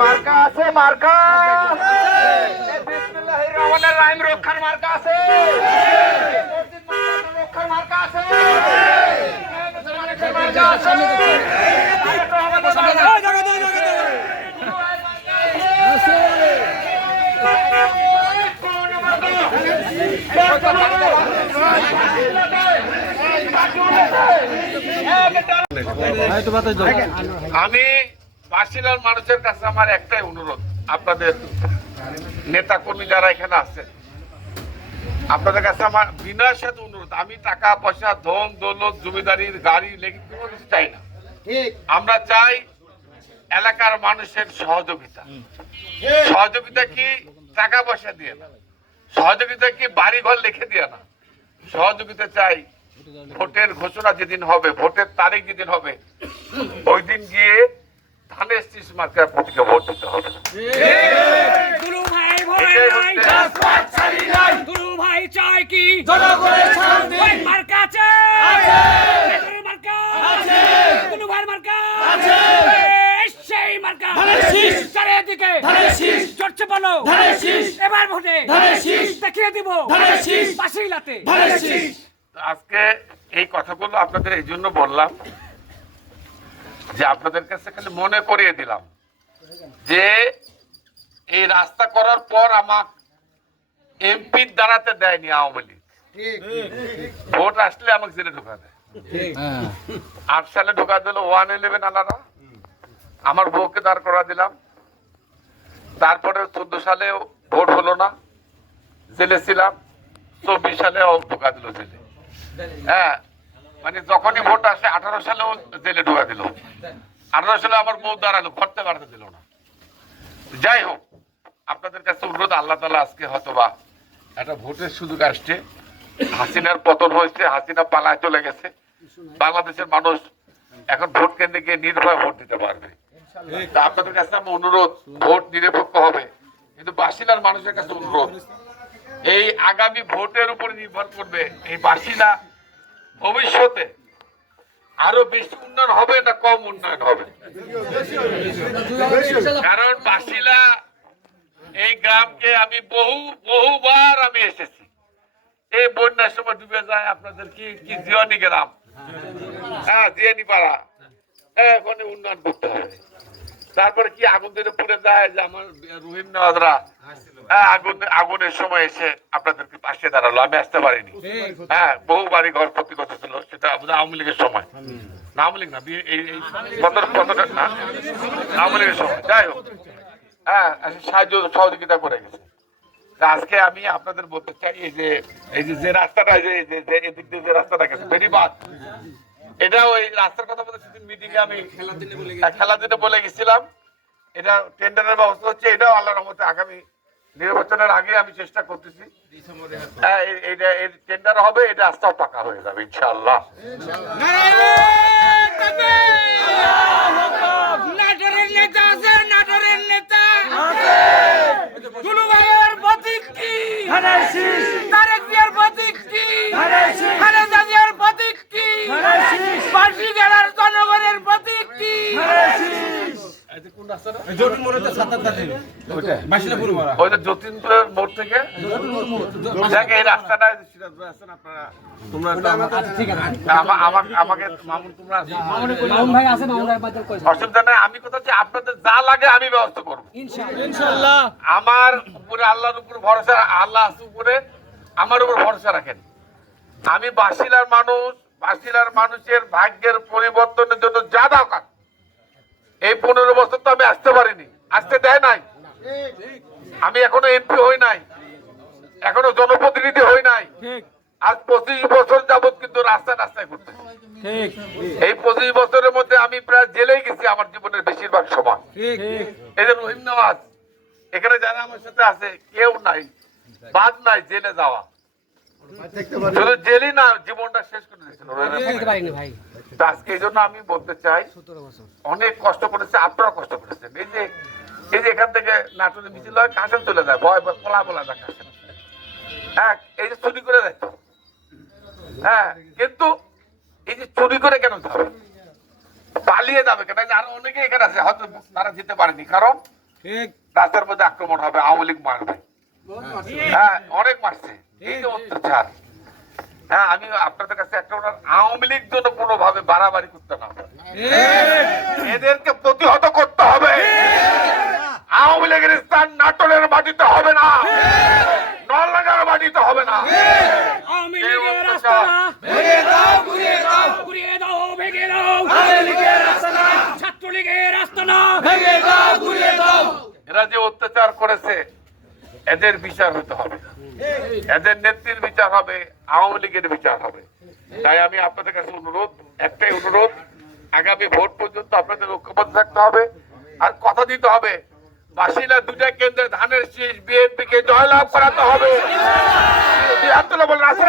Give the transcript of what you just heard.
মার্কা আছে মার্কা। রক্ষার মার্কা আছে। আমি বাসিলার মানুষের কাছে আমার একটাই অনুরোধ। আপনাদের নেতা কর্মী যারা এখানে আছেন আপনাদের কাছে আমার বিনয়ের সাথে অনুরোধ আমি টাকা পয়সা ধন দৌলত জমিদারির গাড়ি লেগে কোনো কিছু চাই না। আমরা চাই এলাকার মানুষের সহযোগিতা। সহযোগিতা কি টাকা পয়সা দিয়ে না? সহযোগিতা কি বাড়ি ঘর লিখে দিয়ে না? সহযোগিতা চাই ভোটের ঘোষণা যেদিন হবে ভোটের তারিখ যেদিন হবে ওই দিন গিয়ে ধানের শীষ মার্কার প্রতীকে ভোট দিতে হবে। ভয় নাই। রাজপথ ছাড়ি নাই। দুলু ভাই চায় কি? জনগণের শান্তি মার্কা আছে। আছে। মার্কা। আছে। দুলু ভাইয়ের মার্কা। আছে। সেই মার্কা। ধানের শীষ। চারিদিকে। ধানের শীষ। চড়ছে বলো। ধানের শীষ। এবার ভোটে ধানের শীষ। দেখিয়ে দিব। শীষ। পাশিলাতে ধানের শীষ। আজকে এই কথাগুলো আপনাদের এই জন্য বললাম যে আপনাদের কাছে খালি মনে করিয়ে দিলাম যে এই রাস্তা করার পর আমার এমপি দাঁড়াতে দেয়নি আওয়ামী লীগ। ভোট আসলে আমাকে জেলে ঢোকা দেয়। আট সালে ঢোকা দিল ওয়ান ইলেভেন আলাদা। আমার বউকে দাঁড় করা দিলাম। তারপরে চোদ্দ সালে ভোট হলো না জেলে ছিলাম। চব্বিশ সালে ঢোকা দিল জেলে। হ্যাঁ মানে যখনই ভোট আসে আঠারো সালেও জেলে ঢোকা দিল। আঠারো সালে আমার বউ দাঁড়াল ঘরতে বাড়াতে দিল না। যাই হোক আপনাদের কাছে অনুরোধ আল্লাহ তালা আজকে হয়তো বা একটা ভোটের সুযোগ আসছে। হাসিনার পতন হয়েছে হাসিনা পালায় চলে গেছে। বাংলাদেশের মানুষ এখন ভোট কেন্দ্রে গিয়ে নির্ভয় ভোট দিতে পারবে। তা আপনাদের কাছে আমার অনুরোধ ভোট নিরপেক্ষ হবে। কিন্তু বাসিলার মানুষের কাছে অনুরোধ এই আগামী ভোটের উপর নির্ভর করবে এই বাসিনা ভবিষ্যতে। আরও বেশি উন্নয়ন হবে না কম উন্নয়ন হবে। কারণ বাসিলা এই গ্রামকে আমি বহু বহুবার আমি এসেছি। এই বন্যার সময় ডুবে যায় আপনাদের কি কি জিয়ানি গ্রাম? হ্যাঁ জিয়ানি পাড়া হ্যাঁ, উন্নয়ন করতে হবে। তারপরে কি আগুন দিলে পুড়ে যায় যে আমার রহিম নওয়াজরা হ্যাঁ আগুন আগুনের সময় এসে আপনাদেরকে পাশে দাঁড়াল। আমি আসতে পারিনি। হ্যাঁ বহু বাড়ি ঘর ক্ষতিগ্রস্ত ছিল সেটা আওয়ামী লীগের সময়। না আওয়ামী লীগ না কত কতটা না আওয়ামী লীগের সময়। যাই হোক। হ্যাঁ সাহায্য সহযোগিতা করে গেছে। আজকে আমি আপনাদের বলতে চাই এই যে এই যে যে রাস্তাটা যে এদিক দিয়ে যে রাস্তাটা গেছে বেরিবাদ এটা ওই রাস্তার কথা বলতে সেদিন মিটিং এ আমি খেলা দিনে বলে গেছিলাম। এটা টেন্ডারের ব্যবস্থা হচ্ছে এটাও আল্লাহর রহমতে আগামী নির্বাচনের আগে আমি চেষ্টা করতেছি। হ্যাঁ এইটা টেন্ডার হবে এটা রাস্তাও পাকা হয়ে যাবে ইনশাআল্লাহ। কি তারেক জিয়ার প্রতীক কি? খালেদা জিয়ার প্রতীক কি পার্টি জেলার জনগণের প্রতীক কি ওই যে যতীন্দ্রের মোড় থেকে? এই রাস্তাটা সিরাজ ভাই আছেন আপনারা তোমরা তো আমা- আমা- আমাকে মামুন তোমরা অসুবিধা নাই আমি কথা আপনাদের যা লাগে আমি ব্যবস্থা করব। আমার উপরে আল্লাহর উপর ভরসা আল্লাহ উপরে আমার উপর ভরসা রাখেন। আমি বাসিলার মানুষ বাসিলার মানুষের ভাগ্যের পরিবর্তনের জন্য যা দরকার এই পনেরো বছর তো আমি আসতে পারিনি। আসতে দেয় নাই। আমি এখনও এমপি হই নাই। এখনও জনপ্রতিনিধি হই নাই। আজ পঁচিশ বছর যাবত কিন্তু রাস্তায় রাস্তায় ঘুরতেছি এই পঁচিশ বছরের মধ্যে আমি প্রায় জেলেই গেছি আমার জীবনের বেশিরভাগ সময়। এই যে রহিম এখানে যারা আমার সাথে আছে কেউ নাই বাদ নাই জেলে যাওয়া। শুধু জেলই না জীবনটা শেষ করে দিয়েছিল। আজকে এই জন্য আমি বলতে চাই অনেক কষ্ট করেছে আপনারা কষ্ট করেছেন। এই যে এই যে এখান থেকে নাটনে মিছিল হয় কাশেম চলে যায় ভয় ভয় পলা পলা যায়। কাশেম হ্যাঁ এই যে চুরি করে দেয়। হ্যাঁ কিন্তু এই যে চুরি করে কেন যাবে পালিয়ে যাবে কেন? আরও অনেকে এখানে আছে হয়তো তারা যেতে পারেনি। কারণ রাস্তার মধ্যে আক্রমণ হবে আওয়ামী লীগ মারবে। হ্যাঁ অনেক মারছে। এই যে অত্যাচার। হ্যাঁ আমি আপনাদের কাছে একটা ওনার আওয়ামী লীগ কোনোভাবে বাড়াবাড়ি করতে না এদেরকে প্রতিহত করতে হবে। আওয়ামী লীগের স্থান মাটিতে হবে না। নলডাঙ্গার মাটিতে হবে না। আওয়ামী লীগের রাস্তা ভেঙে দাও ঘুরিয়ে দাও। ঘুরিয়ে দাও ভেঙে দাও। আওয়ামী লীগের রাস্তা না। ছাত্রলীগের রাস্তা না। ভেঙে দাও ঘুরিয়ে দাও। এরা যে অত্যাচার করেছে এদের বিচার হতে হবে এদের নেত্রীর বিচার হবে আওয়ামী লীগের বিচার হবে। তাই আমি আপনাদের কাছে অনুরোধ একটাই অনুরোধ আগামী ভোট পর্যন্ত আপনাদের ঐক্যবদ্ধ থাকতে হবে। আর কথা দিতে হবে বাসিলা দুটা কেন্দ্রে ধানের শীষ বিএনপি কে জয়লাভ করাতে হবে। বলেন আছে